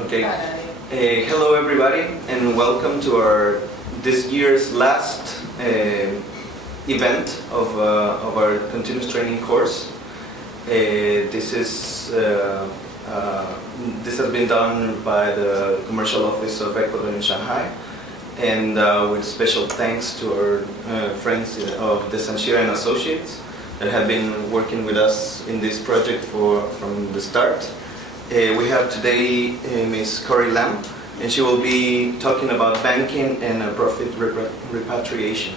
Okay. Hello everybody, and welcome to our this year's last event of our continuous training course. This has been done by the Commercial Office of Ecuador in Shanghai, and with special thanks to our friends of Dezan Shira Associates that have been working with us in this project from the start. We have today Ms. Cory Lam, and she will be talking about banking and profit repatriation.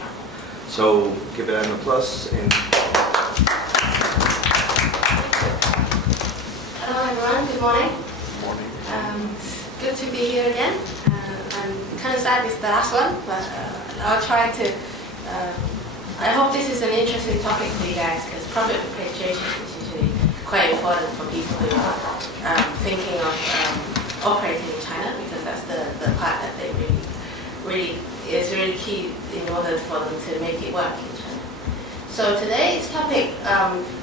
So give it an applause. Hello everyone, good morning. Good morning. It's good to be here again. I'm kind of sad it's the last one, but I'll try to. I hope this is an interesting topic for you guys, because profit repatriation is usually quite important for people who are thinking of operating in China, because that's the part that they really is really key in order for them to make it work in China. So today's topic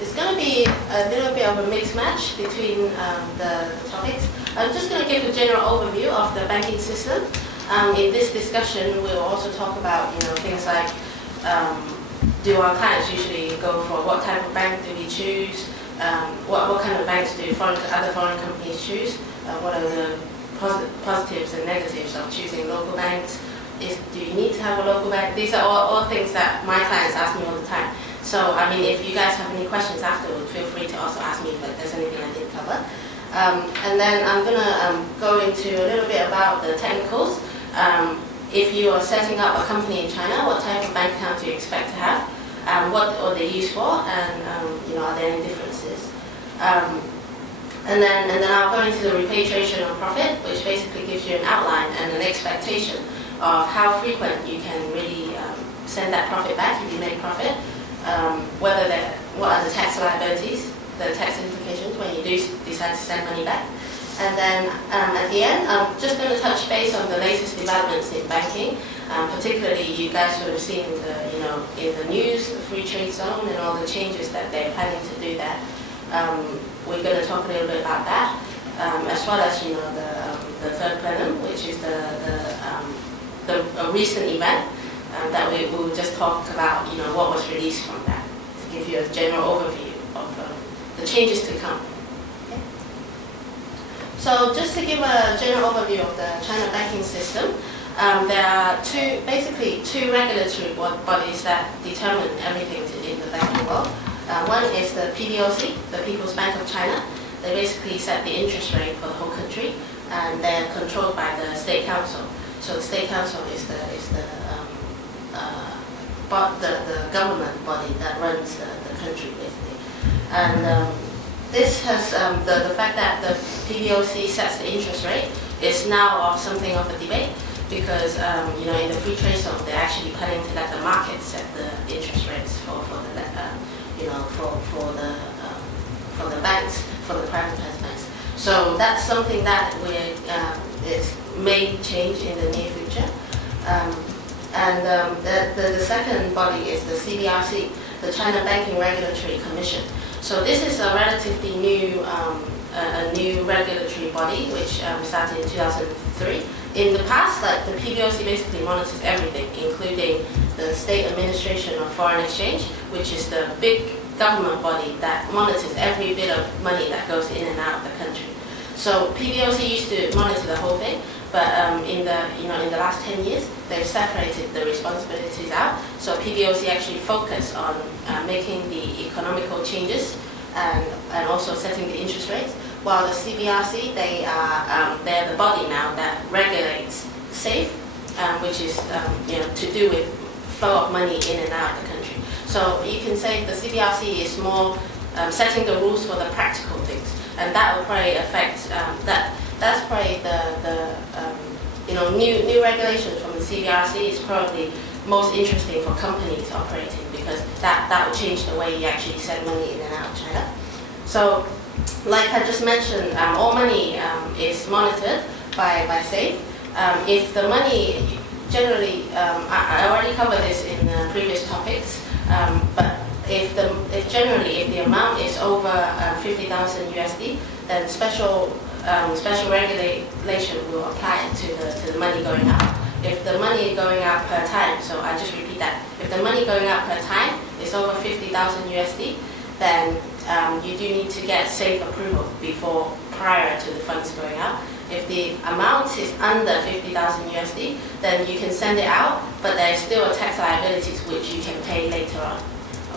is going to be a little bit of a mixed match between the topics. I'm just going to give a general overview of the banking system. In this discussion, we'll also talk about things like do our clients usually go for what type of bank do we choose? What kind of banks do other foreign companies choose? What are the positives and negatives of choosing local banks? Do you need to have a local bank? These are all things that my clients ask me all the time. So, I mean, if you guys have any questions afterwards, feel free to also ask me if there's anything I didn't cover. And then I'm going to go into a little bit about the technicals. If you are setting up a company in China, what type of bank account do you expect to have? What are they used for? And are there any differences? And then I'll go into the repatriation of profit, which basically gives you an outline and an expectation of how frequent you can really send that profit back if you make profit. What are the tax liabilities, the tax implications when you do decide to send money back. And then at the end, I'm just going to touch base on the latest developments in banking. Particularly, you guys would have seen in the news, the free trade zone and all the changes that they're planning to do that. We're going to talk a little bit about that, as well as the third plenum, which is a recent event that we will just talk about what was released from that, to give you a general overview of the changes to come. Okay. So just to give a general overview of the China banking system, there are basically two regulatory bodies that determine everything in the banking world. One is the PBOC, the People's Bank of China. They basically set the interest rate for the whole country, and they're controlled by the State Council. So the State Council is the government body that runs the country, basically. And this has the fact that the PBOC sets the interest rate is now of something of a debate, because in the free trade zone they're actually planning to let the market set the interest rates for the banks, for the privatized banks. So that's something that may change in the near future. The second body is the CBRC, the China Banking Regulatory Commission. So this is a relatively new regulatory body which started in 2003. In the past, the PBOC basically monitors everything, including the State Administration of Foreign Exchange, which is the big government body that monitors every bit of money that goes in and out of the country. So PBOC used to monitor the whole thing, but in the last 10 years, they've separated the responsibilities out. So PBOC actually focus on making the economical changes and also setting the interest rates, while the CBRC, they're the body now that regulates SAFE, which is to do with flow of money in and out of the country. So you can say the CBRC is more setting the rules for the practical things, and that will probably affect that's probably the new regulations from the CBRC is probably most interesting for companies operating, because that will change the way you actually send money in and out of China. So, like I just mentioned, all money is monitored by SAFE. If the money generally, I already covered this in previous topics, but if generally if the amount is over 50,000 USD, then special regulation will apply to the money going out. If the money going out per time, so I just repeat that, if the money going out per time is over 50,000 USD, then you do need to get safe approval prior to the funds going out. If the amount is under 50,000 USD, then you can send it out, but there's still a tax liabilities which you can pay later on.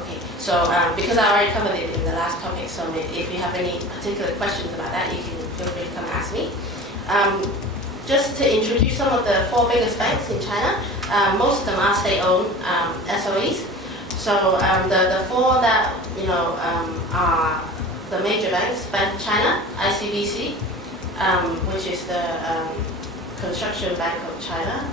Okay, so because I already covered it in the last topic, so if you have any particular questions about that, you can feel free to come and ask me. Just to introduce some of the 4 biggest banks in China, most of them are state-owned SOEs. So the 4 that are the major banks: Bank of China, ICBC, which is the Construction Bank of China,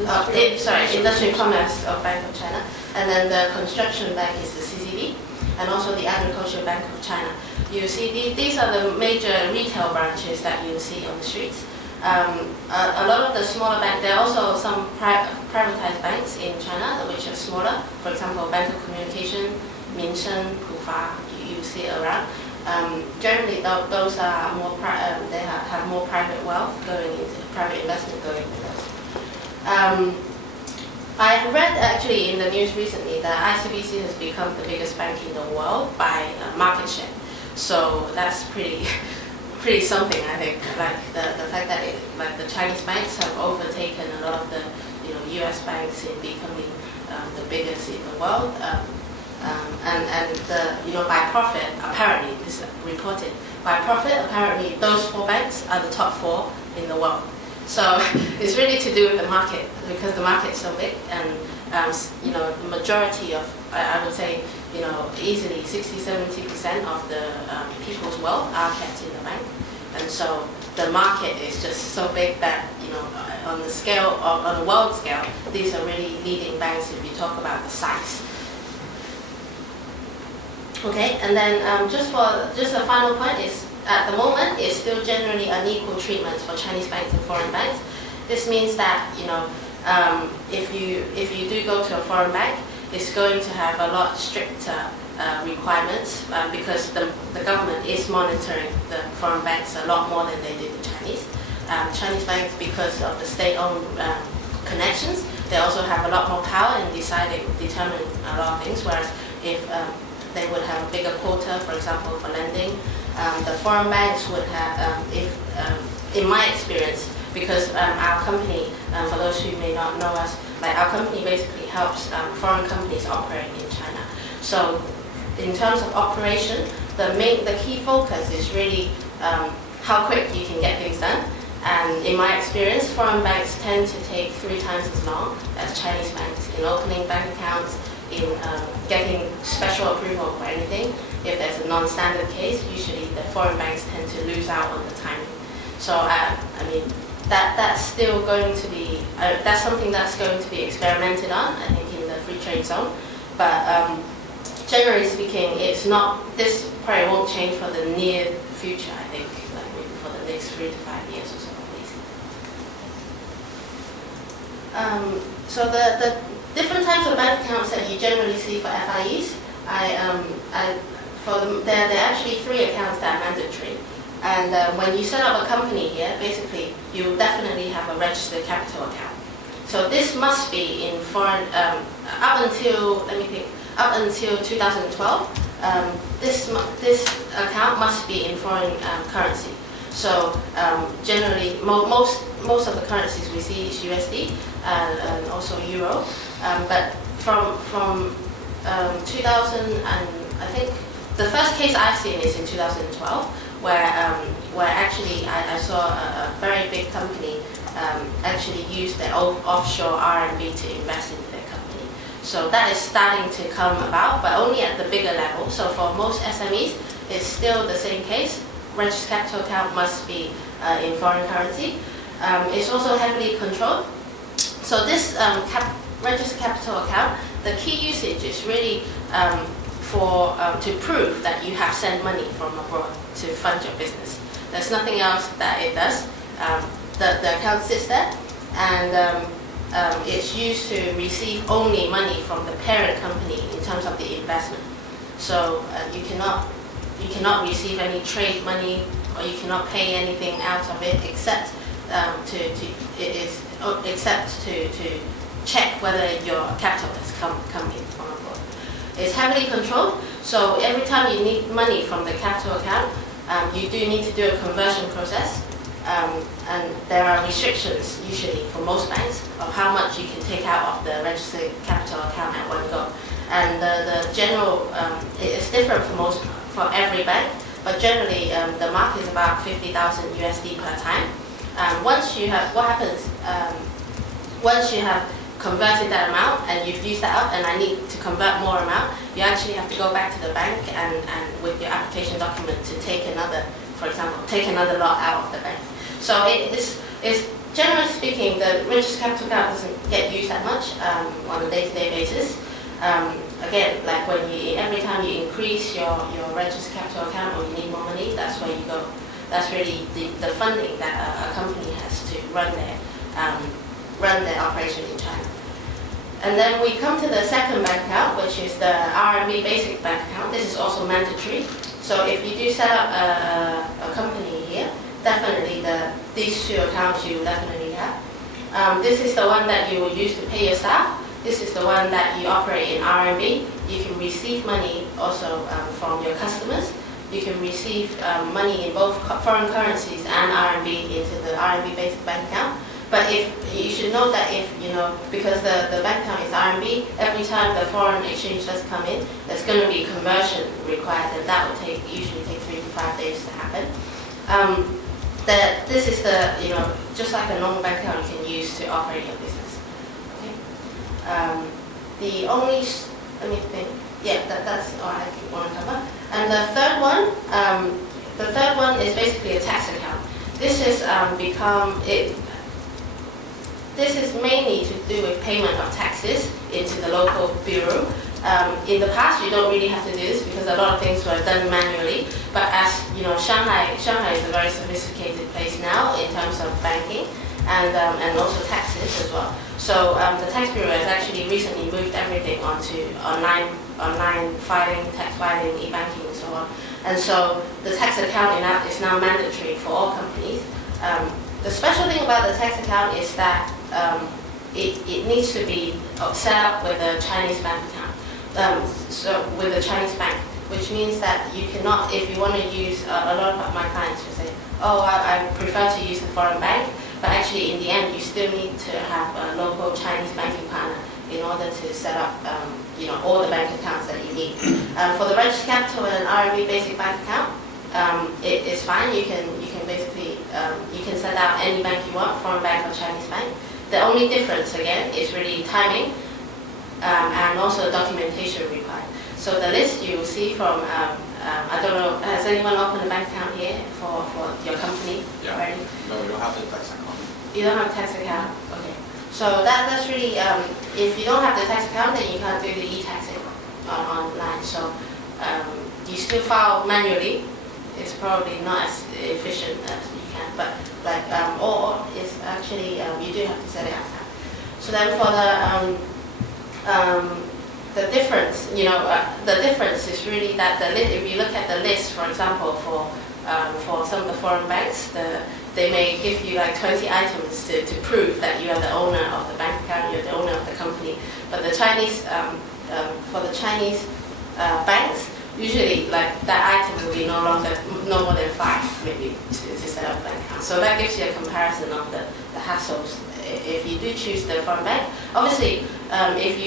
Industrial Commerce of Bank of China, and then the Construction Bank is the CCB, and also the Agricultural Bank of China. You see, these are the major retail branches that you see on the streets. A lot of the smaller banks, there are also some privatized banks in China which are smaller. For example, Bank of Communication, Minsheng, Pufa, you see it around. Generally, those are more they have more private wealth going into private investment going into those. I have read actually in the news recently that ICBC has become the biggest bank in the world by market share. So that's pretty something, I think. Like the fact that the Chinese banks have overtaken a lot of the U.S. banks in becoming the biggest in the world. And by profit, apparently, this is reported, by profit, apparently those 4 banks are the top 4 in the world. So it's really to do with the market, because the market is so big, and the majority of, I would say, easily 60-70% of the people's wealth are kept in the bank. And so the market is just so big that, on the scale, on the world scale, these are really leading banks if you talk about the size. Okay, and then just a final point is, at the moment, it's still generally unequal treatment for Chinese banks and foreign banks. This means that, if you do go to a foreign bank, it's going to have a lot stricter requirements because the government is monitoring the foreign banks a lot more than they do the Chinese. Chinese banks, because of the state-owned connections, they also have a lot more power in determining a lot of things, whereas if they would have a bigger quota, for example, for lending, the foreign banks would have, in my experience, because our company, for those who may not know us, our company basically helps foreign companies operate in China. So in terms of operation, the key focus is really how quick you can get things done. And in my experience, foreign banks tend to take 3 times as long as Chinese banks in opening bank accounts, in getting special approval for anything. If there's a non-standard case, usually the foreign banks tend to lose out on the timing. So that's still going to be, that's something that's going to be experimented on, I think, in the free trade zone. But generally speaking, it's not, this probably won't change for the near future, I think, like maybe for the next 3 to 5 years or so at least. So the different types of bank accounts that you generally see for FIEs, there are actually 3 accounts that are mandatory. And when you set up a company here, basically, you will definitely have a registered capital account. So this must be in foreign, up until 2012, this account must be in foreign currency. So generally, most of the currencies we see is USD and also Euro. But from 2000, and I think the first case I've seen is in 2012, where actually I saw a very big company actually use their offshore RMB to invest into their company. So that is starting to come about, but only at the bigger level. So for most SMEs, it's still the same case. Registered capital account must be in foreign currency. It's also heavily controlled. So this registered capital account, the key usage is really to prove that you have sent money from abroad to fund your business. There's nothing else that it does. The account sits there, and it's used to receive only money from the parent company in terms of the investment. So you cannot receive any trade money, or you cannot pay anything out of it except to check whether your capital has come in from abroad. It's heavily controlled, so every time you need money from the capital account, you do need to do a conversion process, and there are restrictions usually for most banks of how much you can take out of the registered capital account at one go. And the general, it's different for every bank, but generally the mark is about 50,000 USD per time. Once you have, what happens, once you have converted that amount and you've used that up and I need to convert more amount, you actually have to go back to the bank and with your application document to take another, for example, take another lot out of the bank. So it's generally speaking, the registered capital account doesn't get used that much on a day-to-day basis. Again, like when every time you increase your registered capital account or you need more money, that's where you go. That's really the funding that a company has to run their operation in China. And then we come to the second bank account, which is the RMB basic bank account. This is also mandatory. So if you do set up a company here, definitely these two accounts you will definitely have. This is the one that you will use to pay your staff. This is the one that you operate in RMB. You can receive money also from your customers. You can receive money in both foreign currencies and RMB into the RMB basic bank account. But if you should know that if, because the bank account is RMB, every time the foreign exchange does come in, there's going to be conversion required, and that will usually take 3 to 5 days to happen. This is just like a normal bank account you can use to operate your business. Okay. Let me think. Yeah, that's all I want to cover. And the third one is basically a tax account. This has This is mainly to do with payment of taxes into the local bureau. In the past, you don't really have to do this because a lot of things were done manually. But as you know, Shanghai is a very sophisticated place now in terms of banking and also taxes as well. So the tax bureau has actually recently moved everything onto online filing, tax filing, e-banking, and so on. And so the tax account is now mandatory for all companies. The special thing about the tax account is that it needs to be set up with a Chinese bank account, so with a Chinese bank, which means that you cannot, if you want to use, a lot of my clients will say, oh, I prefer to use a foreign bank, but actually in the end you still need to have a local Chinese banking partner in order to set up all the bank accounts that you need. For the registered capital and RMB basic bank account, it is fine. You can basically you can set out any bank you want, foreign bank or Chinese bank. The only difference again is really timing and also documentation required. So the list you will see from I don't know, has anyone opened a bank account here for your company already? No, we don't have the tax account. You don't have a tax account? Okay. So that's really if you don't have the tax account, then you can't do the e-taxing online. So you still file manually. It's probably not as efficient as you can, but or it's actually you do have to set it up. So then for the difference, the difference is really that if you look at the list, for example, for some of the foreign banks, they may give you like 20 items to prove that you are the owner of the bank account, you're the owner of the company. But the Chinese, for the Chinese banks, usually, like that item will be no more than 5, maybe, to set up a bank account. So that gives you a comparison of the hassles if you do choose the foreign bank. Obviously, if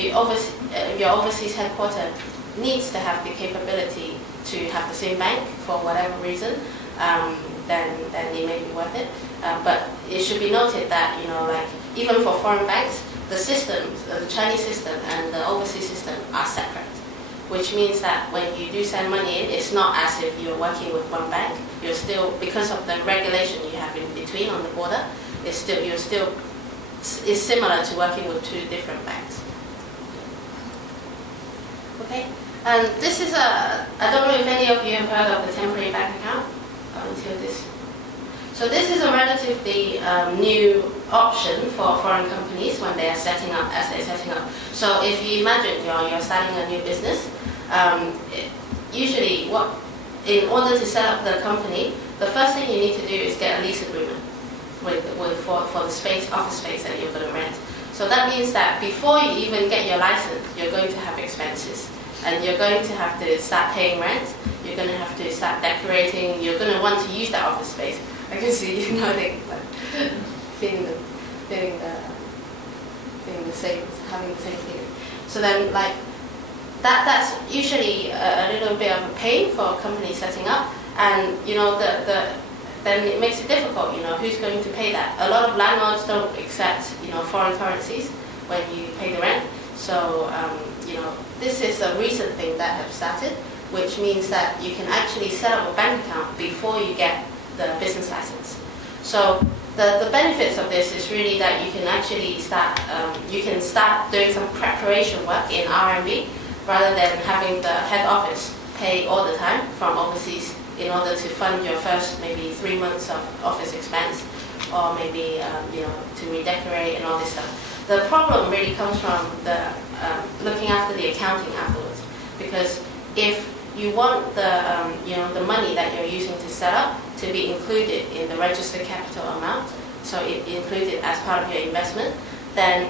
your overseas headquarter needs to have the capability to have the same bank for whatever reason, then it may be worth it. But it should be noted that even for foreign banks, the systems, the Chinese system and the overseas system are separate. Which means that when you do send money in, it's not as if you're working with one bank. You're still, because of the regulation you have in between on the border, it's similar to working with 2 different banks. Okay, and this is I don't know if any of you have heard of the temporary bank account until this. So this is a relatively new option for foreign companies when they are setting up, as they're setting up. So if you imagine you're starting a new business, usually in order to set up the company, the first thing you need to do is get a lease agreement for the space, office space that you're going to rent. So that means that before you even get your license, you're going to have expenses. And you're going to have to start paying rent, you're going to have to start decorating, you're going to want to use that office space. I can see you nodding, like, feeling the same, having the same feeling. So then, like, that's usually a little bit of a pain for a company setting up, and then it makes it difficult. Who's going to pay that? A lot of landlords don't accept foreign currencies when you pay the rent. So this is a recent thing that have started, which means that you can actually set up a bank account before you get the business license. So the benefits of this is really that you can actually start doing some preparation work in RMB rather than having the head office pay all the time from overseas in order to fund your first maybe 3 months of office expense, or maybe to redecorate and all this stuff. The problem really comes from the looking after the accounting afterwards, because if you want the money that you're using to set up to be included in the registered capital amount, so it included as part of your investment, then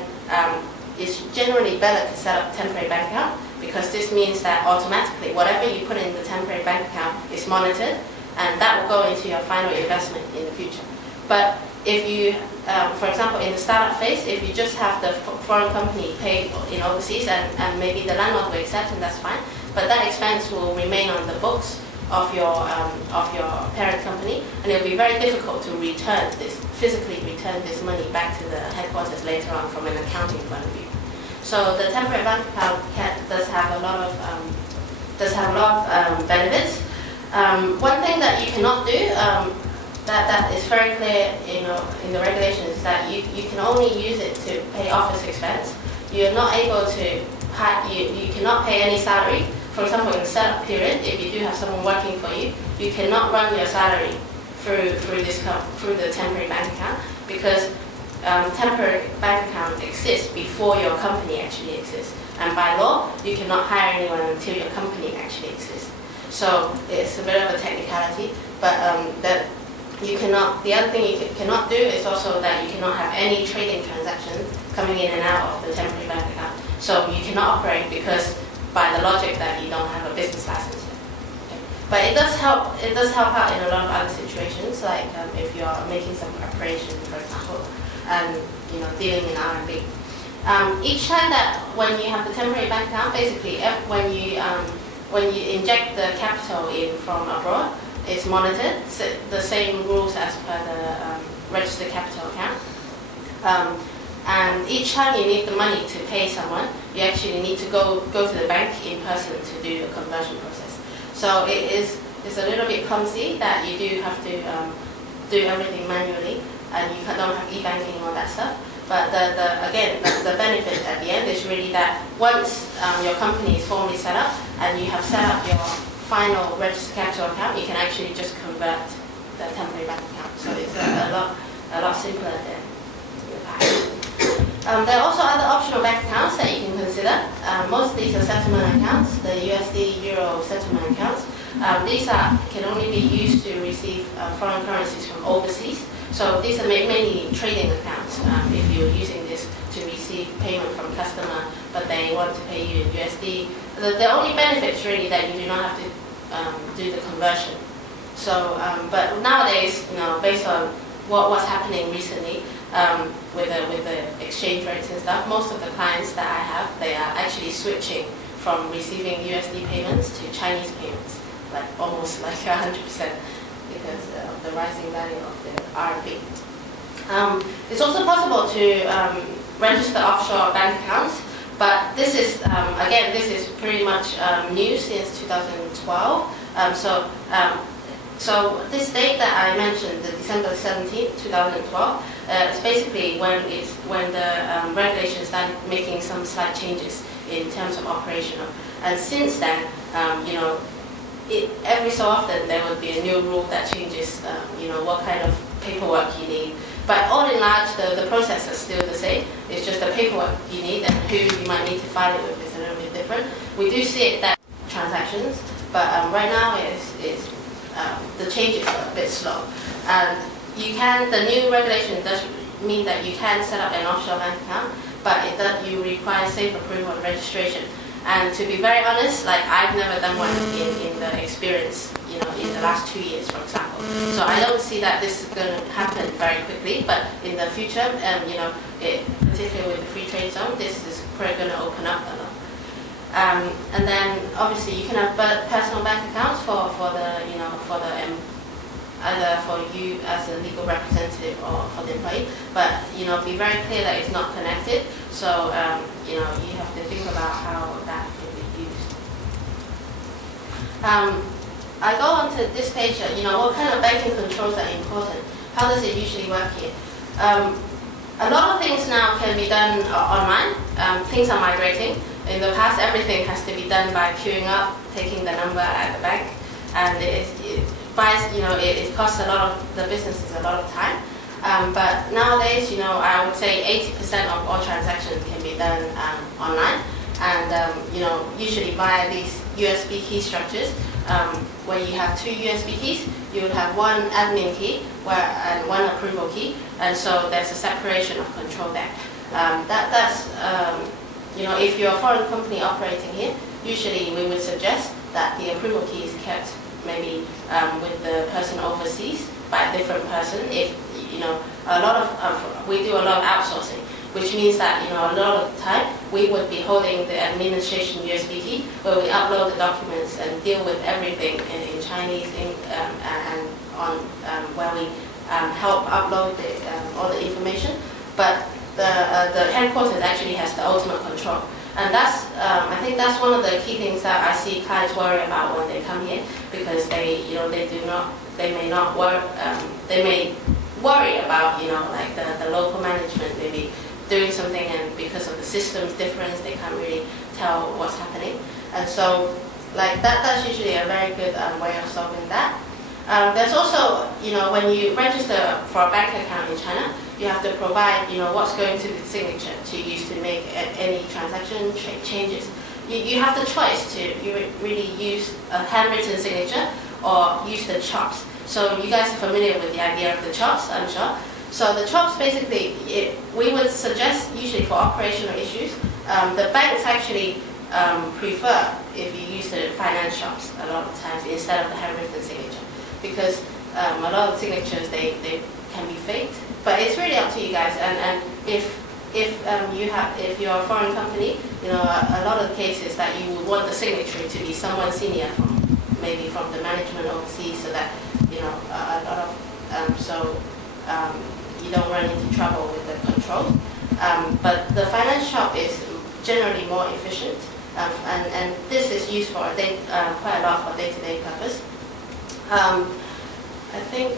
it's generally better to set up a temporary bank account, because this means that automatically whatever you put in the temporary bank account is monitored, and that will go into your final investment in the future. But if you, for example, in the startup phase, if you just have the foreign company pay in overseas, and maybe the landlord will accept, and that's fine, but that expense will remain on the books of your parent company, and it will be very difficult to physically return this money back to the headquarters later on from an accounting point of view. So the temporary bank account does have a lot of benefits. One thing that you cannot do, that is very clear, in the regulations, is that you can only use it to pay office expense. You're not able to you cannot pay any salary. For example, in the setup period, if you do have someone working for you, you cannot run your salary through the temporary bank account, because temporary bank account exists before your company actually exists, and by law you cannot hire anyone until your company actually exists. So it's a bit of a technicality, but the other thing you cannot do is also that you cannot have any trading transactions coming in and out of the temporary bank account. So you cannot operate, because by the logic that you don't have a business license. Okay. But it does help out in a lot of other situations, like if you're making some preparation, for example, and dealing in RMB. Each time that when you have the temporary bank account, basically when you inject the capital in from abroad, it's monitored, so the same rules as per the registered capital account. And each time you need the money to pay someone, you actually need to go to the bank in person to do the conversion process. So it's a little bit clumsy that you do have to do everything manually, and you don't have e-banking and all that stuff. But the benefit at the end is really that once your company is formally set up and you have set up your final registered capital account, you can actually just convert the temporary bank account. So it's a lot simpler than the past. There are also other optional bank accounts that you can consider. Most of these are settlement accounts, the USD Euro settlement accounts. These can only be used to receive foreign currencies from overseas. So these are mainly trading accounts. If you're using this to receive payment from customer, but they want to pay you in USD, the only benefit is really that you do not have to do the conversion. So, but nowadays, based on what's happening recently with the exchange rates and stuff, most of the clients that I have, they are actually switching from receiving USD payments to Chinese payments, like almost like 100%, because of the rising value of the RMB. It's also possible to register offshore bank accounts, but this is again, this is pretty much new since 2012. So this date that I mentioned, the December 17th, 2012, is basically when the regulations started making some slight changes in terms of operational. And since then, every so often there would be a new rule that changes, what kind of paperwork you need, But all in large, the process is still the same. It's just the paperwork you need and who you might need to file it with is a little bit different. We do see it that transactions, but right now the changes are a bit slow. And the new regulation does mean that you can set up an offshore bank account, but you require safe approval and registration. And to be very honest, like I've never done one in the experience, in the last 2 years, for example. So I don't see that this is going to happen very quickly, but in the future, particularly with the free trade zone, this is probably going to open up a lot. And then obviously you can have personal bank accounts for either for you as a legal representative or for the employee, but be very clear that it's not connected. So you have to think about how that can be used. I go on to this page. What kind of banking controls are important? How does it usually work here? A lot of things now can be done online. Things are migrating. In the past, everything has to be done by queuing up, taking the number at the bank, and it costs the businesses a lot of time. But nowadays, I would say 80% of all transactions can be done online, and usually via these USB key structures, where you have 2 USB keys, you would have one admin key and one approval key, and so there's a separation of control there. If you're a foreign company operating here, usually we would suggest that the approval key is kept maybe with the person overseas by a different person. If we do a lot of outsourcing, which means that a lot of the time we would be holding the administration USB key where we upload the documents and deal with everything in Chinese and on where we help upload all the information. But the headquarters actually has the ultimate control. And I think that's one of the key things that I see clients worry about when they come here, because they may worry about the local management maybe doing something, and because of the systems difference, they can't really tell what's happening. And so, that's usually a very good way of solving that. There's also, when you register for a bank account in China, you have to provide, what's going to be the signature to use to make any transaction changes. You have the choice to really use a handwritten signature or use the chops. So you guys are familiar with the idea of the chops, I'm sure. So the chops, basically, we would suggest usually for operational issues, the banks actually prefer if you use the finance chops a lot of times instead of the handwritten signature, because a lot of signatures they can be faked. But it's really up to you guys. And if you're a foreign company, a lot of the cases that you would want the signature to be someone senior maybe from the management overseas, so that you don't run into trouble with the control. But the finance shop is generally more efficient, and this is used for quite a lot for day-to-day purpose. I think,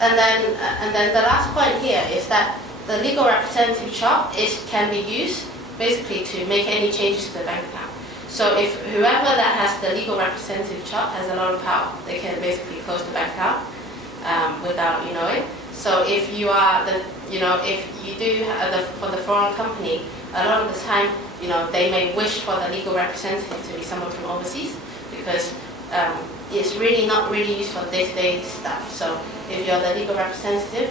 and then the last point here is that the legal representative shop can be used basically to make any changes to the bank account. So if whoever that has the legal representative shop has a lot of power, they can basically close the bank account without you knowing. So if you are if you do for the foreign company, a lot of the time, they may wish for the legal representative to be someone from overseas, because it's really not really used for day-to-day stuff. So if you're the legal representative,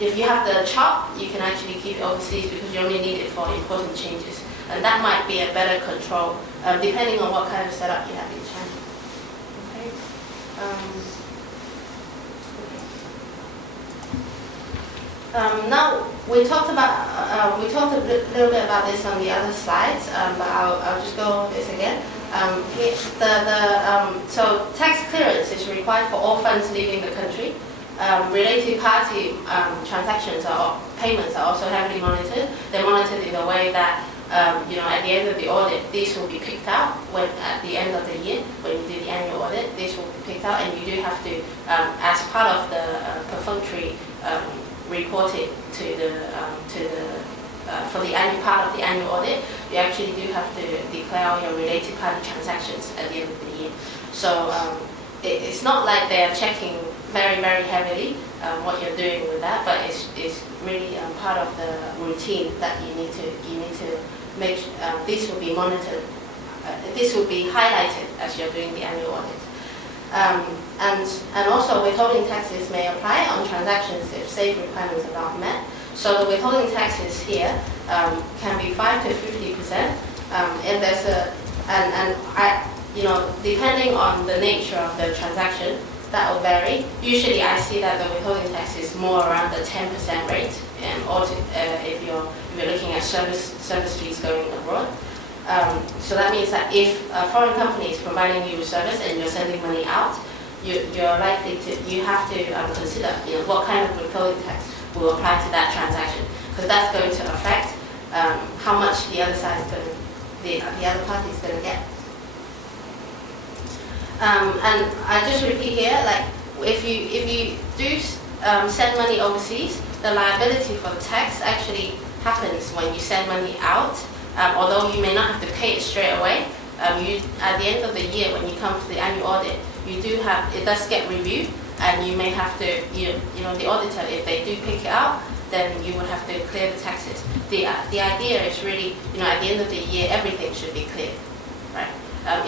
if you have the chop, you can actually keep it overseas because you only need it for important changes. And that might be a better control, depending on what kind of setup you have in China. Okay. Now we talked a little bit about this on the other slides, but I'll just go over this again. So tax clearance is required for all funds leaving the country. Related party transactions or payments are also heavily monitored. They're monitored in a way that at the end of the audit, these will be picked out. At the end of the year, when you do the annual audit, these will be picked out, and you do have to, as part of the perfunctory reporting for the annual part of the annual audit, you actually do have to declare all your related party transactions at the end of the year. So it's not like they are checking very, very heavily what you're doing with that, but it's really part of the routine that you need to make. This will be monitored. This will be highlighted as you're doing the annual audit. And also withholding taxes may apply on transactions if safe requirements are not met. So the withholding taxes here can be 5 to 50%, and there's depending on the nature of the transaction, that will vary. Usually, I see that the withholding tax is more around the 10% rate, if you're looking at service fees going abroad. So that means that if a foreign company is providing you with service and you're sending money out, you're likely to have to consider what kind of withholding tax will apply to that transaction, because that's going to affect how much the other side is going to, the other party is going to get. And I just repeat here, like if you do send money overseas, the liability for the tax actually happens when you send money out. Although you may not have to pay it straight away, at the end of the year when you come to the annual audit, it does get reviewed, and you may have to, the auditor, if they do pick it up, then you would have to clear the taxes. The idea is really, at the end of the year, everything should be cleared, right?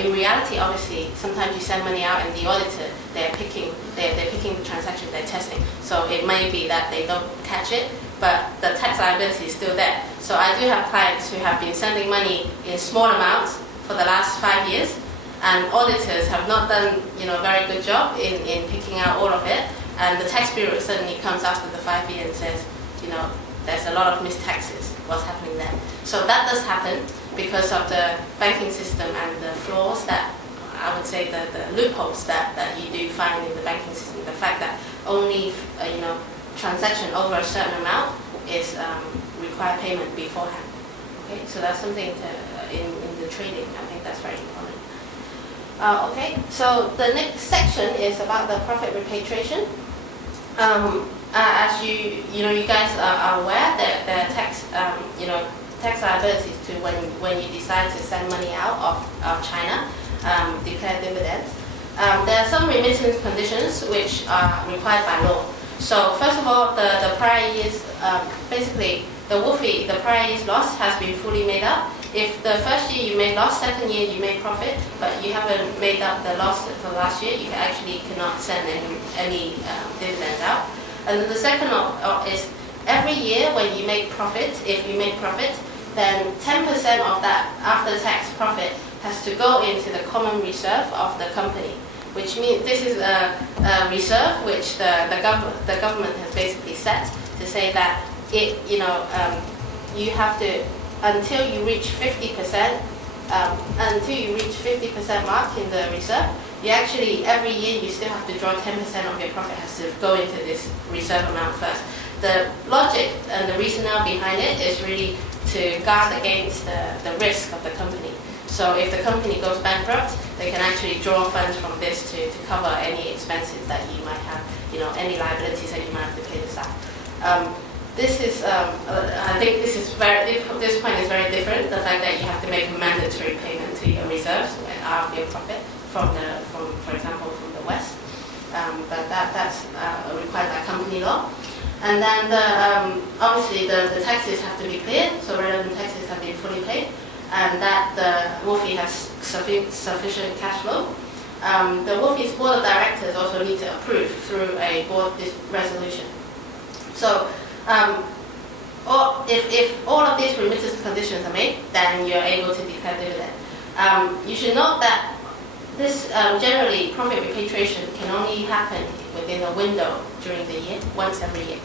In reality, obviously, sometimes you send money out and the auditor, they're picking the transaction, they're testing. So it may be that they don't catch it, but the tax liability is still there. So I do have clients who have been sending money in small amounts for the last 5 years, and auditors have not done a very good job in picking out all of it, and the tax bureau suddenly comes after the 5 years and says, there's a lot of missed taxes. What's happening there? So that does happen because of the banking system and the flaws that, I would say, the loopholes that you do find in the banking system. The fact that only transaction over a certain amount is require payment beforehand. Okay, so that's something in the trading. I think that's very important. Okay, so the next section is about the profit repatriation. As you guys are aware, there are tax liabilities to when you decide to send money out of China, declare dividends. There are some remittance conditions which are required by law. So first of all, the prior years, basically the prior year's loss has been fully made up. If the first year you made loss, second year you made profit, but you haven't made up the loss for last year, you actually cannot send any dividends out. And then the second is every year when you make profit, if you make profit, then 10% of that after-tax profit has to go into the common reserve of the company, which means this is a reserve which the government has basically set to say that you have to, until you reach 50%, mark in the reserve, you actually, every year you still have to draw 10% of your profit has to go into this reserve amount first. The logic and the reasoning behind it is really to guard against the risk of the company. So if the company goes bankrupt, they can actually draw funds from this to cover any expenses that you might have, any liabilities that you might have to pay the staff. This is, I think this point is very different. The fact that you have to make a mandatory payment to your reserves out of your profit for example, from the West. But that's required by company law. And then obviously the taxes have to be cleared, so relevant taxes have been fully paid, and that the WOFI has sufficient cash flow. The WOFI's board of directors also need to approve through a board resolution. So if all of these remittance conditions are made, then you're able to declare dividend. You should note that this generally profit repatriation can only happen within a window during the year, once every year.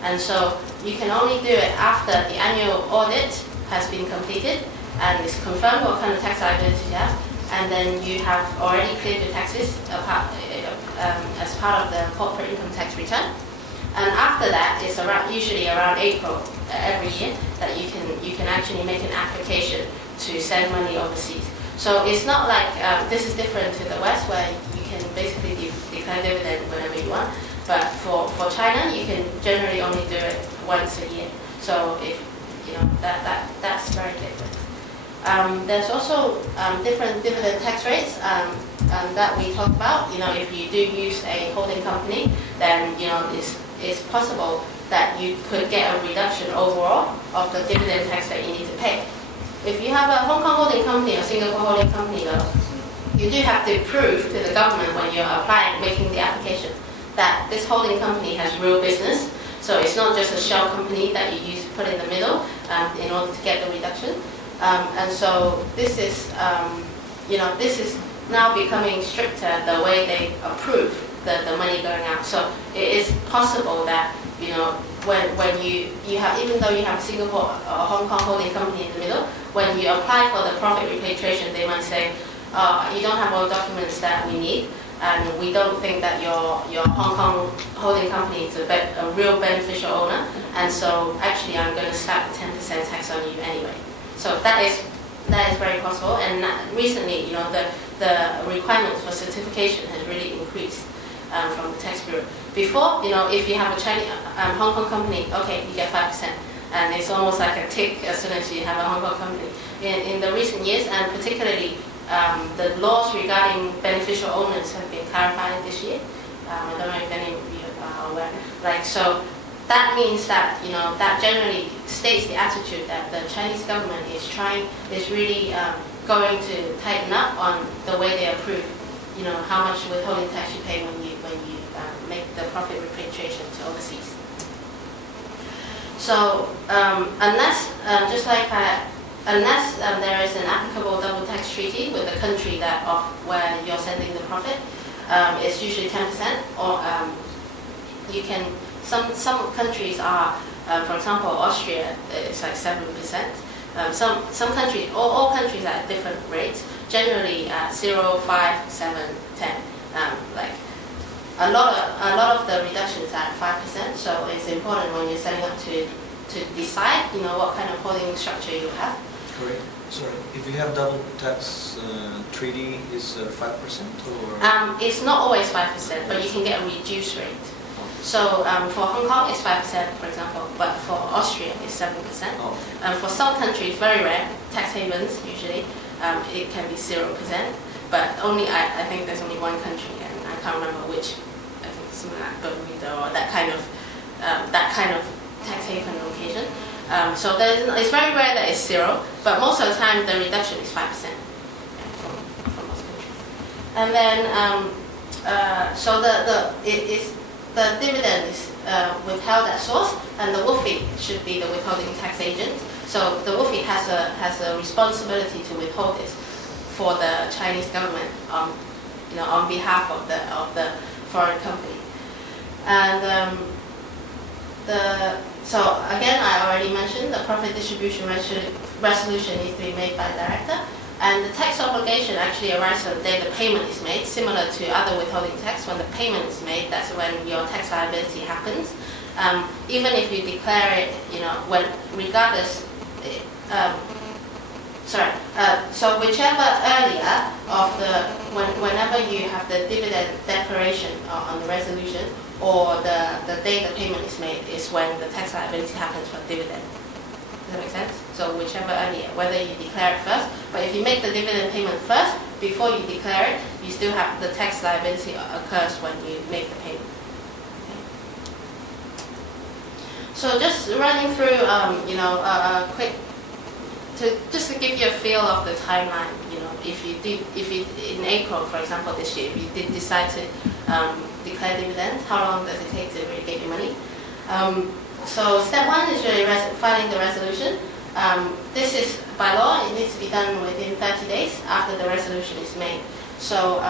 And so you can only do it after the annual audit has been completed and it's confirmed what kind of tax liabilities you have, and then you have already cleared your taxes as part of the corporate income tax return. And after that, it's usually around April every year that you can actually make an application to send money overseas. So it's not like this is different to the West, where you can basically declare dividend whenever you want. But for China, you can generally only do it once a year. So if that's very different. There's also different dividend tax rates that we talked about. If you do use a holding company, then it's possible that you could get a reduction overall of the dividend tax that you need to pay. If you have a Hong Kong holding company or Singapore holding company, though, you do have to prove to the government when you're applying, making the application, that this holding company has real business. So it's not just a shell company that you use to put in the middle in order to get the reduction. And so this is now becoming stricter the way they approve the money going out. So it is possible that when you have, even though you have a Singapore or Hong Kong holding company in the middle, when you apply for the profit repatriation, they might say, you don't have all the documents that we need, and we don't think that your Hong Kong holding company is a real beneficial owner, and so actually I'm going to slap the 10% tax on you anyway. So that is very possible, and recently, the requirements for certification has really increased from the tax bureau. Before, if you have a Chinese Hong Kong company, okay, you get 5%, and it's almost like a tick as soon as you have a Hong Kong company. In the recent years, and particularly the laws regarding beneficial owners have been clarified this year. I don't know if any of you are aware. So that means that that generally states the attitude that the Chinese government is really going to tighten up on the way they approve, how much withholding tax you pay when you make the profit repatriation to overseas. So unless there is an applicable double tax treaty with the country where you're sending the profit, it's usually 10%, or you can. Some countries are, for example, Austria, it's like 7%. Some countries, all countries are at different rates. Generally, 0, 5, 7, 10. A lot of the reductions are at 5%. So it's important when you're setting up to decide, what kind of holding structure you have. Correct. Sorry, if you have double tax treaty, is 5% or? It's not always 5%, but you can get a reduced rate. So for Hong Kong, it's 5%, for example, but for Austria, it's 7%. Oh. For some countries, very rare, tax havens usually, it can be 0%, but I think there's only one country, and I can't remember which. I think something like Bermuda or that kind of tax haven location. So it's very rare that it's 0, but most of the time the reduction is 5% from most countries. And then the dividend is withheld at source, and the WFI should be the withholding tax agent. So the WFI has a responsibility to withhold this for the Chinese government, on behalf of the foreign company. And so again, I already mentioned the profit distribution resolution needs to be made by the director. And the tax obligation actually arises on the day the payment is made, similar to other withholding tax. When the payment is made, that's when your tax liability happens. Even if you declare it, regardless. So whichever earlier whenever you have the dividend declaration on the resolution, or the day the payment is made, is when the tax liability happens for dividend. Does that make sense? So whichever earlier, whether you declare it first, but if you make the dividend payment first, before you declare it, you still have the tax liability occurs when you make the payment. Okay. So just running through, a quick, just to give you a feel of the timeline. If you in April, for example, this year, if you did decide to declare dividends, how long does it take to really get your money? So step 1 is really filing the resolution. This is by law, it needs to be done within 30 days after the resolution is made. So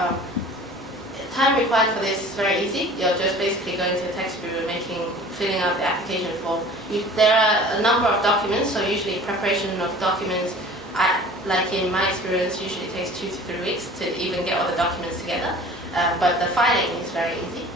time required for this is very easy. You're just basically going to the tax bureau, filling out the application form. There are a number of documents, so usually preparation of documents, like in my experience, usually takes 2 to 3 weeks to even get all the documents together. But the filing is very easy.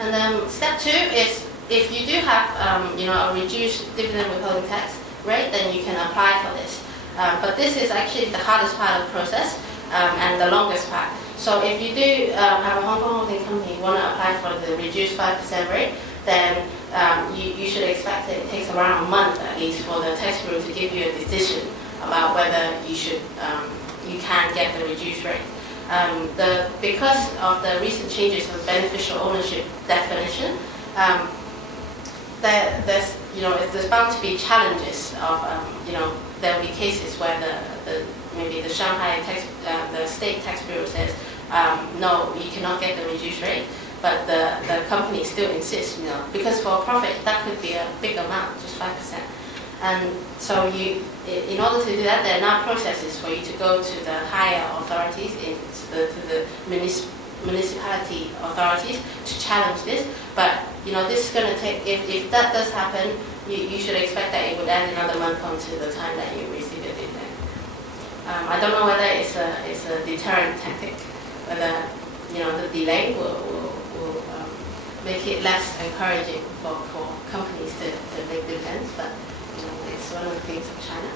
And then step 2 is, if you do have a reduced dividend withholding tax rate, then you can apply for this. But this is actually the hardest part of the process and the longest part. So if you do have a Hong Kong holding company, you want to apply for the reduced 5% rate, then you should expect it takes around a month at least for the tax bureau to give you a decision about whether you can get the reduced rate. Because of the recent changes of beneficial ownership definition, there's bound to be challenges of, there will be cases where maybe the Shanghai the state tax bureau says, no, you cannot get the reduced rate, but the company still insists, because for profit that could be a big amount, just 5%. And so in order to do that, there are now processes for you to go to the higher authorities, to the municipality authorities, to challenge this. But this is going to take. If that does happen, you should expect that it would add another month onto the time that you receive your dividend. I don't know whether it's a deterrent tactic, whether the delay will make it less encouraging for companies to make dividends, but it's one of the things of China.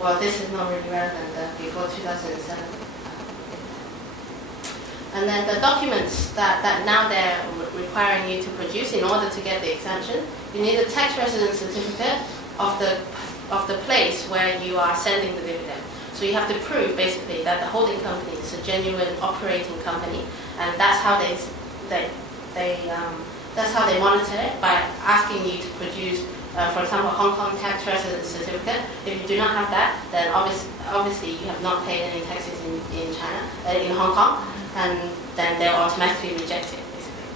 Well, this is not really relevant before 2007. And then the documents that now they're requiring you to produce in order to get the exemption, you need a tax residence certificate of the place where you are sending the dividend. So you have to prove basically that the holding company is a genuine operating company, and that's how they monitor it, by asking you to produce, for example, Hong Kong tax residence certificate. If you do not have that, then obviously you have not paid any taxes in China, in Hong Kong, and then they'll automatically reject it, basically.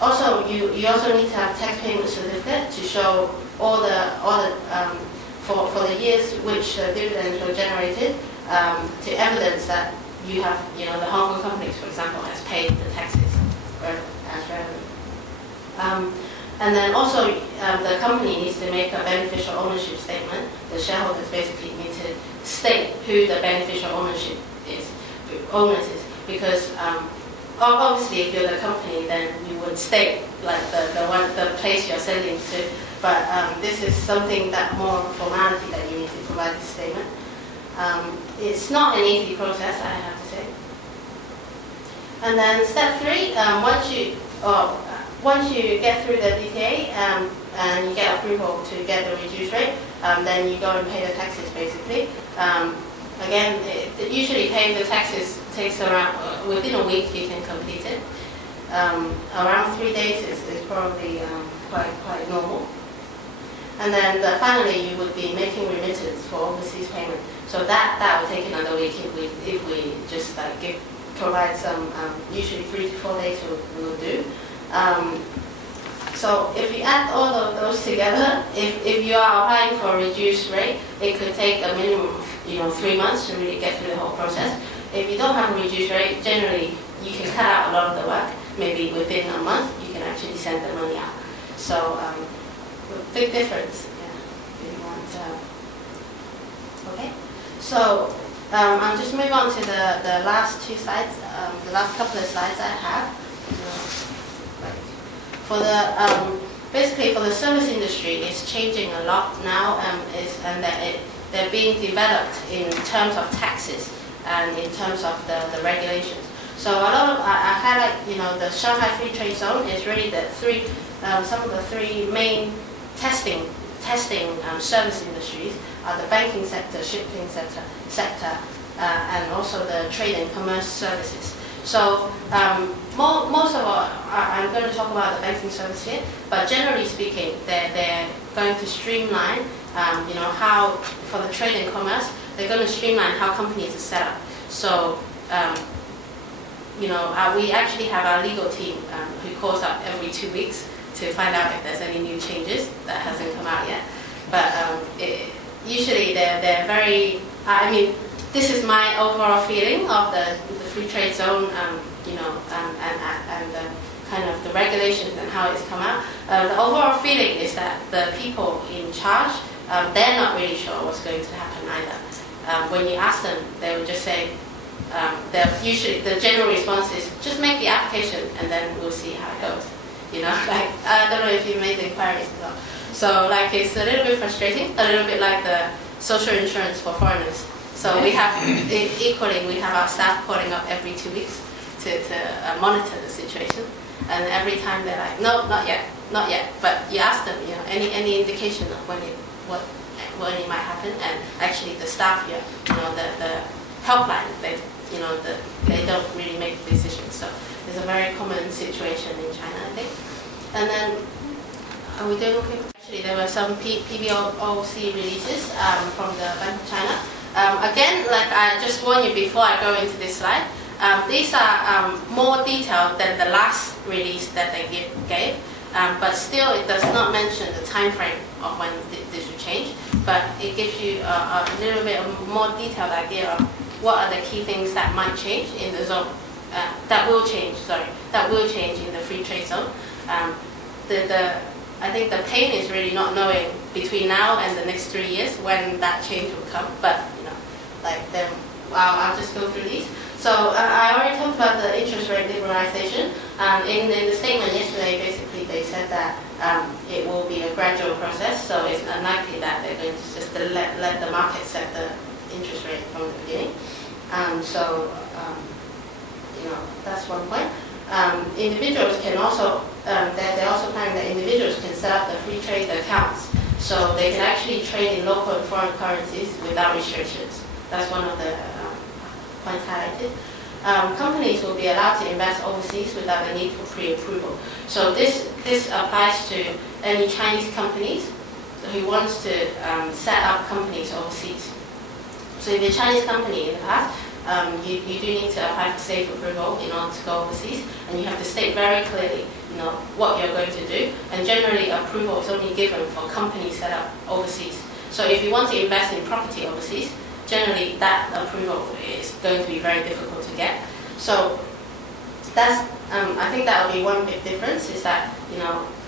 Also, you also need to have tax payment certificate to show all the for the years which dividends were generated, to evidence that you have, the Hong Kong companies, for example, has paid the taxes as revenue. And then also, the company needs to make a beneficial ownership statement. The shareholders basically need to state who the beneficial owners is, because obviously, if you're the company, then you would state like the place you're sending to. But this is something that more formality that you need to provide this statement. It's not an easy process, I have to say. And then step 3, once you get through the DTA and you get approval to get the reduced rate, then you go and pay the taxes, basically. Again, usually paying the taxes takes around, within a week you can complete it. Around 3 days is probably quite normal. And then finally you would be making remittance for overseas payment. So that would take another week if we just provide some, usually 3 to 4 days we'll do. So if you add all of those together, if you are applying for a reduced rate, it could take a minimum of 3 months to really get through the whole process. If you don't have a reduced rate, generally you can cut out a lot of the work. Maybe within a month you can actually send the money out. So big difference. Yeah, if you want. Okay. So I'll just move on to the last 2 slides. The last couple of slides I have. For the basically for the service industry, it's changing a lot now, and they're being developed in terms of taxes and in terms of the regulations. So a lot of I highlight, the Shanghai Free Trade Zone is really some of the 3 main testing service industries are the banking sector, shipping sector, and also the trade and commerce services. So most of I'm going to talk about the banking service here, but generally speaking, they're going to streamline, how for the trade and commerce, they're going to streamline how companies are set up. So, we actually have our legal team who calls up every 2 weeks to find out if there's any new changes that hasn't come out yet. But usually they're very. This is my overall feeling of the free trade zone, and kind of the regulations and how it's come out. The overall feeling is that the people in charge, they're not really sure what's going to happen either. When you ask them, they will just say, usually the general response is, just make the application and then we'll see how it goes. I don't know if you made the inquiries as well. So it's a little bit frustrating, a little bit like the social insurance for foreigners. So we have, equally, we have our staff calling up every 2 weeks to monitor the situation. And every time they're like, no, not yet. But you ask them, any indication of when it might happen. And actually the staff here, the helpline, they don't really make decisions. So it's a very common situation in China, I think. And then, are we doing okay? Actually, there were some PBOC releases from the Bank of China. Again, like I just warned you before I go into this slide, these are more detailed than the last release that they gave, but still it does not mention the time frame of when this will change, but it gives you a little bit of more detailed idea of what are the key things that might change in the zone, that will change in the free trade zone. I think the pain is really not knowing between now and the next 3 years when that change will come, but then I'll just go through these. So I already talked about the interest rate liberalization. In the statement yesterday, basically they said that it will be a gradual process, so it's unlikely that they're going to just let the market set the interest rate from the beginning. That's one point. Individuals can also, they're also planning that individuals can set up the free trade accounts, so they can actually trade in local and foreign currencies without restrictions. That's one of the points highlighted. Companies will be allowed to invest overseas without the need for pre-approval. So this applies to any Chinese companies who wants to set up companies overseas. So if you're a Chinese company in the past, you do need to apply for safe approval in order to go overseas, and you have to state very clearly, what you're going to do. And generally, approval is only given for companies set up overseas. So if you want to invest in property overseas, generally that approval is going to be very difficult to get. So that's, I think that will be one big difference, is that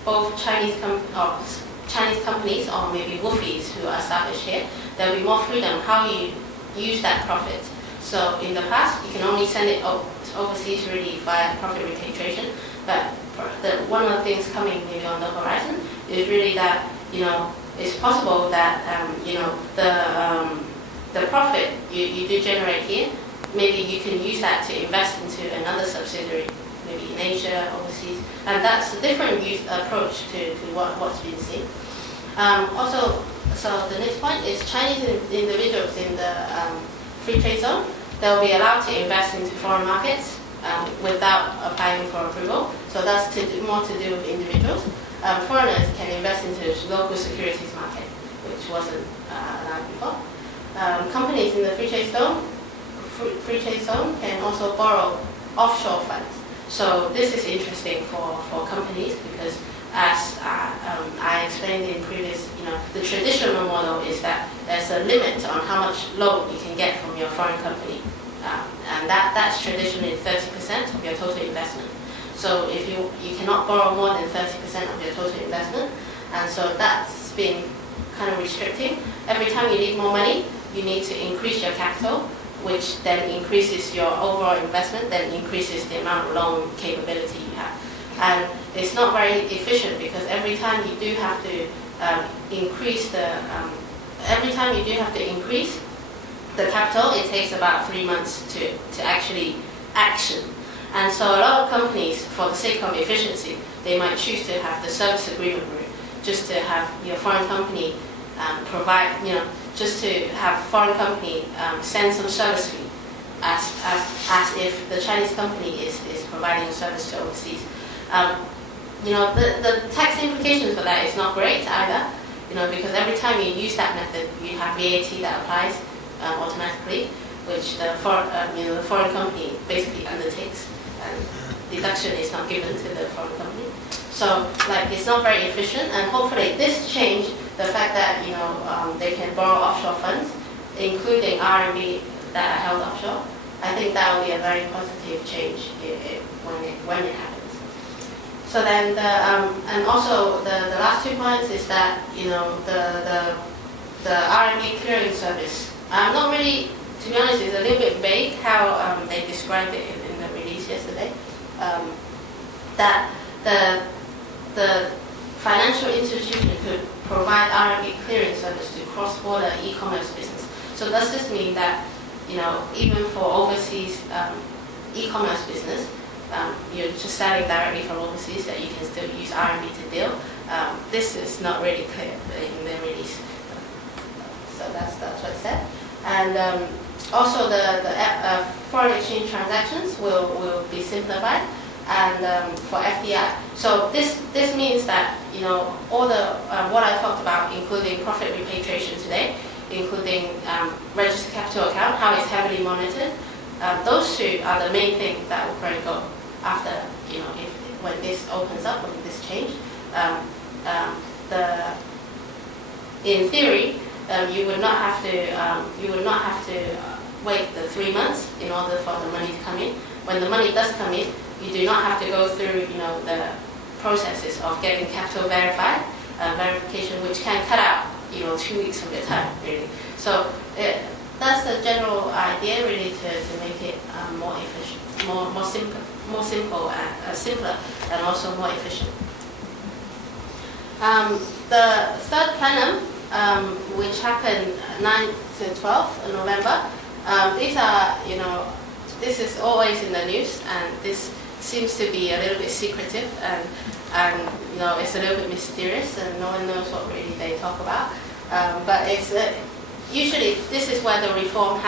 both Chinese companies or maybe WOFIs who are established here, there will be more freedom how you use that profit. So in the past, you can only send it overseas really via profit repatriation, but one of the things coming maybe on the horizon is really that it's possible that the profit you do generate here, maybe you can use that to invest into another subsidiary, maybe in Asia, overseas, and that's a different approach to what's been seen. Also, so the next point is Chinese individuals in the free trade zone, they'll be allowed to invest into foreign markets without applying for approval. So that's more to do with individuals. Foreigners can invest into local securities market, which wasn't allowed before. Companies in the free trade zone can also borrow offshore funds. So this is interesting for companies because, as I explained in previous, the traditional model is that there's a limit on how much loan you can get from your foreign company, and that's traditionally 30% of your total investment. So if you cannot borrow more than 30% of your total investment, and so that's been kind of restricting. Every time you need more money, you need to increase your capital, which then increases your overall investment, then increases the amount of loan capability you have. And it's not very efficient because every time you do have to increase the capital, it takes about 3 months to actually action. And so a lot of companies, for the sake of efficiency, they might choose to have the service agreement route, just to have your foreign company just to have foreign company send some service fee, as if the Chinese company is providing a service to overseas. The tax implications for that is not great either, because every time you use that method, you have VAT that applies automatically, which the foreign company basically undertakes, and deduction is not given to the foreign company. So it's not very efficient, and hopefully this change, the fact that they can borrow offshore funds, including RMB that are held offshore, I think that will be a very positive change when it happens. So then and also the last 2 points is that the RMB clearing service. Not really, to be honest, it's a little bit vague how they described it in the release yesterday. That the financial institution could provide RMB clearing service to cross-border e-commerce business. So does this mean that even for overseas e-commerce business, you're just selling directly from overseas, that you can still use RMB to deal? This is not really clear in the release. So that's what it said. And also the foreign exchange transactions will be simplified, and for FDI. So this means that all the what I talked about, including profit repatriation today, including registered capital account, how it's heavily monitored. Those two are the main things that will probably go after when this opens up, when this change. In theory, you would not have to wait the 3 months in order for the money to come in. When the money does come in, you do not have to go through the processes of getting capital verification, which can cut out 2 weeks of your time, really. So that's the general idea, really, to make it more efficient, more simple and simpler, and also more efficient. The third plenum, which happened 9th to 12th November, these are, this is always in the news, and this seems to be a little bit secretive, and it's a little bit mysterious, and no one knows what really they talk about. But it's usually this is where the reform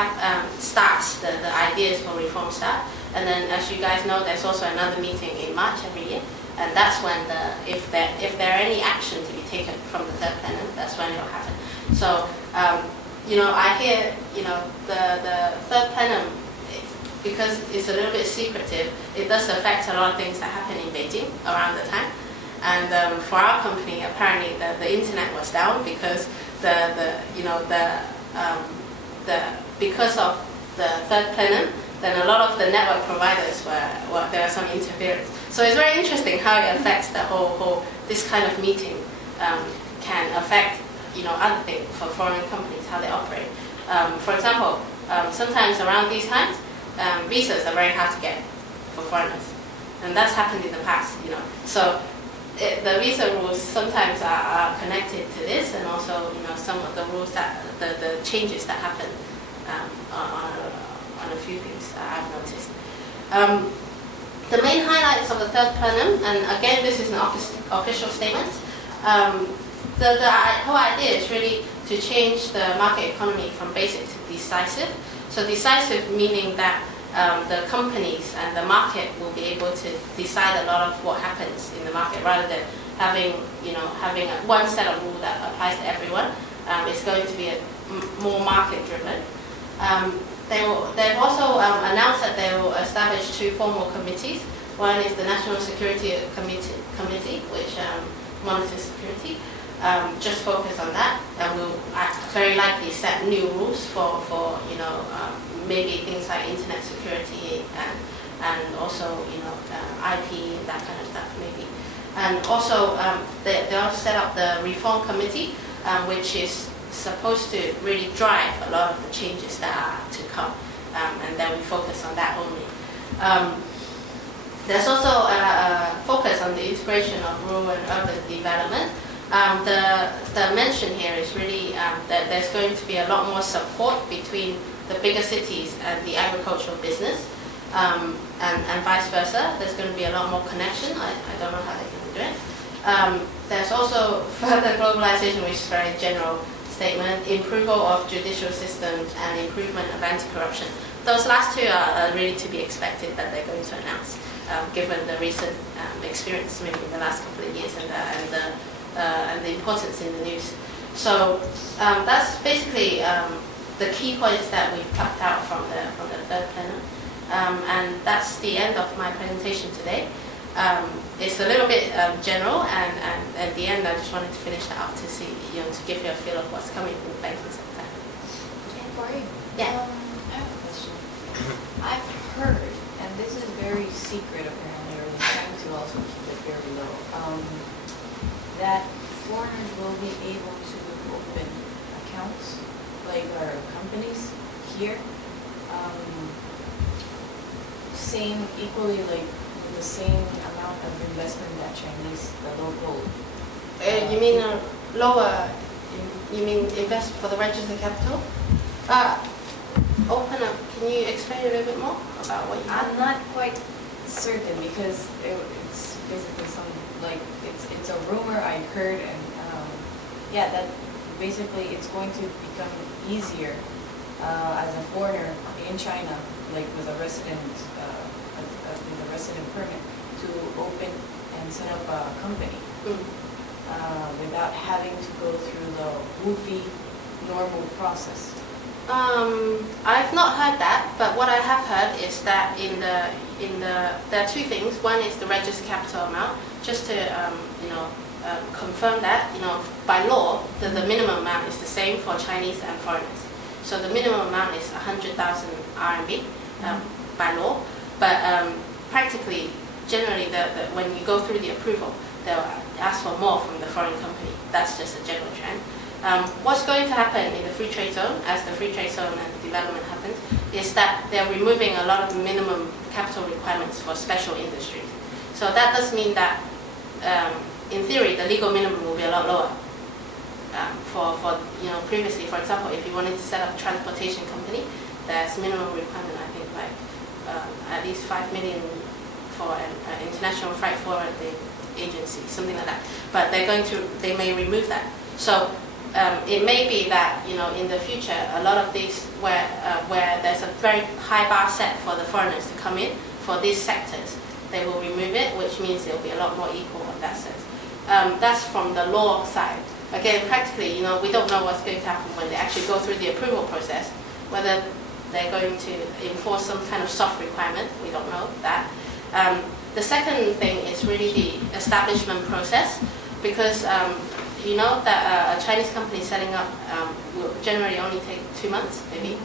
starts. The ideas for reform start, and then, as you guys know, there's also another meeting in March every year, and that's when if there are any action to be taken from the third plenum, that's when it will happen. So I hear the third plenum, because it's a little bit secretive, it does affect a lot of things that happen in Beijing around the time. And for our company, apparently the internet was down because because of the third plenum, then a lot of the network providers there was some interference. So it's very interesting how it affects the whole this kind of meeting can affect other things for foreign companies, how they operate. For example, sometimes around these times, visas are very hard to get for foreigners, and that's happened in the past. So the visa rules sometimes are connected to this, and also some of the rules that the changes that happen on a few things that I've noticed. The main highlights of the third plenum, and again this is an official statement. The whole idea is really to change the market economy from basic to decisive. So decisive meaning that the companies and the market will be able to decide a lot of what happens in the market, rather than having one set of rules that applies to everyone. It's going to be more market driven. They've also announced that they will establish 2 formal committees. One is the National Security Committee, which monitors security. Just focus on that, and will very likely set new rules for maybe things like internet security and also IP, that kind of stuff maybe. And also they also set up the Reform Committee, which is supposed to really drive a lot of the changes that are to come, and then we focus on that only. There's also a focus on the integration of rural and urban development. The mention here is really that there's going to be a lot more support between the bigger cities and the agricultural business, and vice versa. There's going to be a lot more connection. I don't know how they're going to do it. There's also further globalization, which is a very general statement, improvement of judicial systems, and improvement of anti-corruption. Those last two are really to be expected that they're going to announce, given the recent experience, maybe in the last couple of years, and the importance in the news. So that's basically the key points that we've plucked out from the third plenum, and that's the end of my presentation today. It's a little bit general, and at the end I just wanted to finish that up to see, to give you a feel of what's coming from the banking sector. Okay, Cory? Yeah. I have a question. I've heard, and this is very secret apparently, or they're trying to also keep it very low, that foreigners will be able to open accounts, like our companies here, equally like with the same amount of investment that Chinese, the local. You mean lower? You mean invest for the registered capital? Open up. Can you explain a little bit more about what you mean? I'm not quite certain, because it's basically some, like, it's a rumor I heard, and yeah, that basically it's going to become easier as a foreigner in China, like with a resident permit, to open and set up a company without having to go through the woofy normal process. I've not heard that, but what I have heard is that there are two things. One is the registered capital amount, just to confirm that by law the minimum amount is the same for Chinese and foreigners. So the minimum amount is 100,000 RMB by law, but practically, generally, when you go through the approval, they'll ask for more from the foreign company. That's just a general trend. What's going to happen in the free trade zone, as the free trade zone and development happens, is that they're removing a lot of minimum capital requirements for special industries. So that does mean that, in theory, the legal minimum will be a lot lower. Previously, for example, if you wanted to set up a transportation company, there's minimum requirement, I think, like at least 5 million for an international freight forwarding agency, something like that. But they may remove that. So it may be that in the future, a lot of these where there's a very high bar set for the foreigners to come in for these sectors, they will remove it, which means it will be a lot more equal in that sense. That's from the law side. Again, practically, we don't know what's going to happen when they actually go through the approval process. Whether they're going to enforce some kind of soft requirement, we don't know that. The second thing is really the establishment process, because you know that a Chinese company setting up will generally only take 2 months, maybe.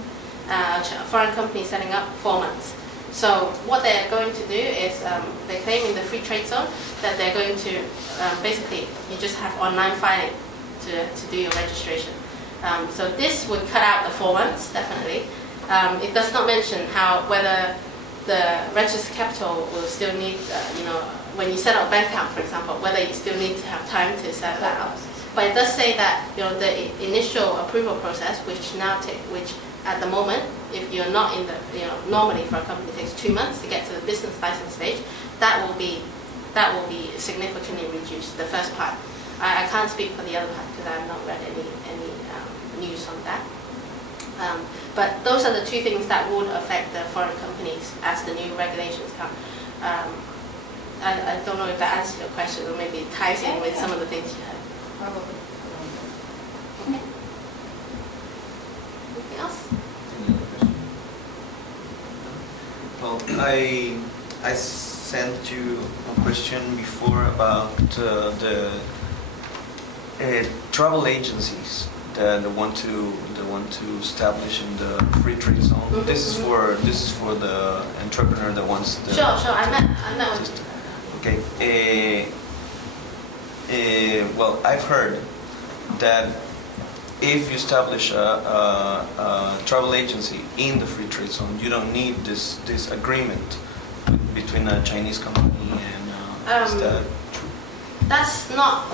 A foreign company setting up 4 months. So what they're going to do is they claim in the free trade zone that they're going to basically, you just have online filing to do your registration. So this would cut out the 4 months, definitely. It does not mention whether the registered capital will still need, when you set up a bank account, for example, whether you still need to have time to set that up. But it does say that the initial approval process, which at the moment, if you're not in the, normally for a company it takes 2 months to get to the business license stage, that will be significantly reduced. The first part. I can't speak for the other part because I have not read any news on that. But those are the two things that would affect the foreign companies as the new regulations come. I don't know if that answers your question, or maybe it ties in with some of the things you had. Probably. Okay. Anything else? Well, I sent you a question before about the travel agencies that want to establish in the free trade zone. Mm-hmm. This is for the entrepreneur that wants the. Sure. I know. Okay. Well, I've heard that if you establish a travel agency in the free trade zone, you don't need this agreement between a Chinese company and. Is that true? That's not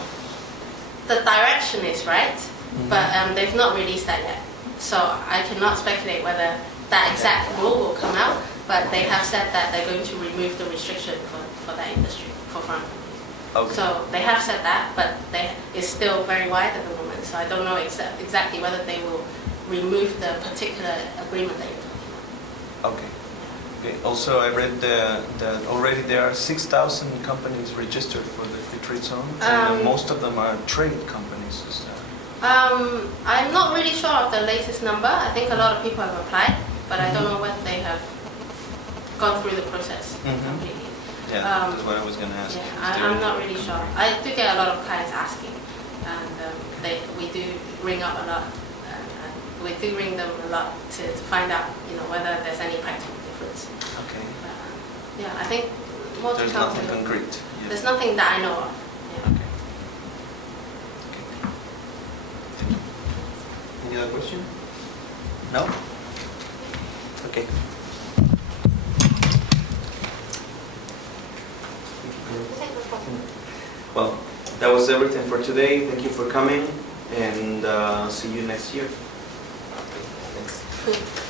the direction is right, but they've not released that yet. So I cannot speculate whether that exact rule will come out. But they have said that they're going to remove the restriction for that industry for foreign companies. Okay. So they have said that, but it's still very wide at the moment. So I don't know exactly whether they will remove the particular agreement that you're talking about. Okay. Okay. Also, I read that already there are 6,000 companies registered for the free trade zone, and most of them are trade companies. Is that? I'm not really sure of the latest number. I think a lot of people have applied, but I don't know whether they have gone through the process completely. Yeah, that's what I was going to ask. Yeah, I'm not really sure. I do get a lot of clients asking, and we do ring up a lot. We do ring them a lot to find out, whether there's any practical difference. Okay. Yeah, I think more to There's come. nothing concrete. Yeah. There's nothing that I know of. Yeah. Okay. Thank you. Any other question? No? Okay. Well, that was everything for today. Thank you for coming, and see you next year. Thanks.